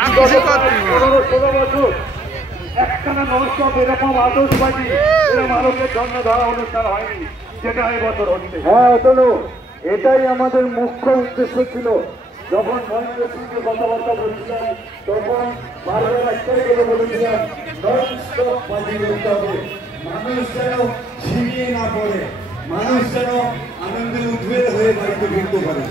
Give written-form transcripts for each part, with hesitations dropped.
16 বছর একটানা ননস্টপ এরকম আতশবাজি এরকম আলোকের জন্য ধরা অনুষ্ঠান হয়নি, যেটা এই বছর হচ্ছে। হ্যাঁ অতনু, এটাই আমাদের মুখ্য উদ্দেশ্য ছিল। যখন মহেন্দ্রের সঙ্গে কথাবার্তা বলছিলাম তখন বারবার একটাই করে বলেছিলাম, ননস্টপ বাজি করতে হবে, মানুষ যেন ছিনিয়ে না পড়ে, মানুষ যেন আনন্দে উদ্বেগ হয়ে বাড়িতে ফিরতে পারে।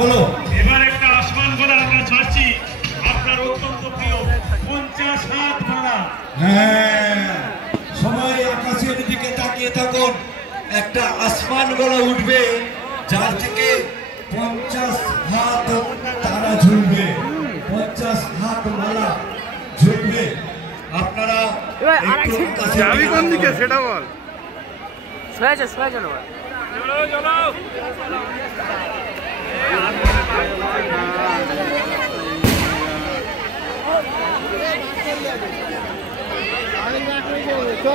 বলো, এবার একটা আসমান গোলা আমরা ছাড়ছি, আপনার অত্যন্ত প্রিয় 50 হাত মারা। হ্যাঁ, সবাই আকাশের দিকে তাকিয়ে থাকুন, একটা আসমান গোলা উঠবে যার থেকে 50 হাত তারা ঝুলবে, 50 হাত মালা ঝুলবে। আপনারা যাবি কোন দিকে সেটা বল।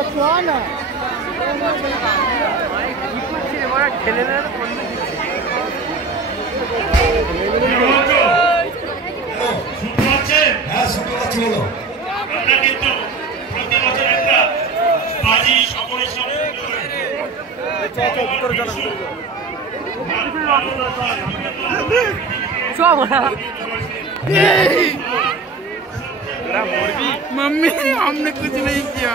চলো না খেলে হ্যাঁ শুনতে পাচ্ছি, বলো। আমরা কিন্তু প্রতি বছর একটা বাজি সকলের সামনে मम्मी हमने कुछ नहीं किया।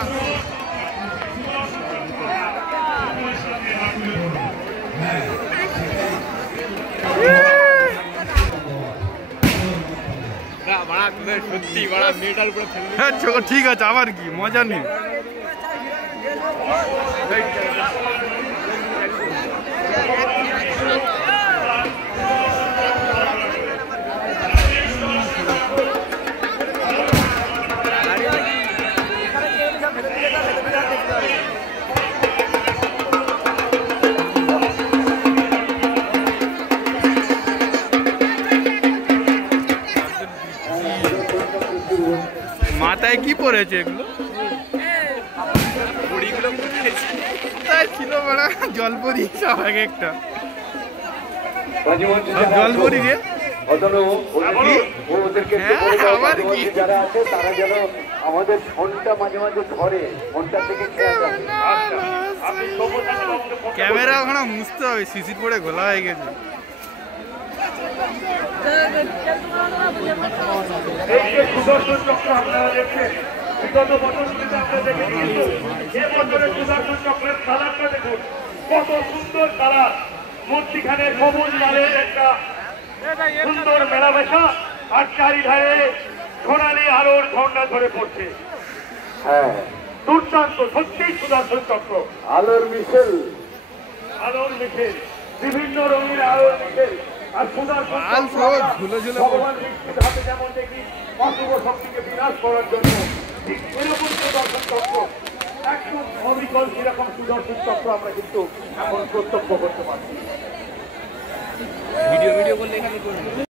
ঠিক আছে, আবার কি মজা নেই। মাথায় কি পড়েছে এগুলো? ছিল বড় জলপরি সব এক একটা জলপরি রে। যারা আছে তারা যেন আমাদের ফোনটা মাঝে মাঝে ধরে, ফোনটা থেকে ক্যামেরা ওখানে মুছতে হবে, সিসির পরে ঘোলা হয়ে গেছে। সুদর্শন চক্র আপনারা দেখছেন, বিগত বছরগুলিতে আমরা দেখেছি, এ বছরের সুদর্শন চক্রের কালারটা দেখুন, কত সুন্দর কালার। মধ্যিখানে সবুজ লালের একটা সুন্দর মেলামেশা, আর চারিধারে সোনালি আলোর ঝর্ণা ধরে পড়ছে। হ্যাঁ, দুর্দান্ত, সত্যি সুদর্শন চক্র। আলোর মিছিল, আলোর মিছিল, বিভিন্ন রঙের আলোর মিছিল। আর সুদর্শন ভগবান বিষ্ণুর হাতে যেমন দেখি অশুভ শক্তিকে বিনাশ করার জন্য, ঠিক এরকম সুদর্শন চক্র, একদম অবিকল সেরকম সুদর্শন চক্র আমরা কিন্তু এখন প্রত্যক্ষ করতে পারছি। ভিডিও করলে এখানে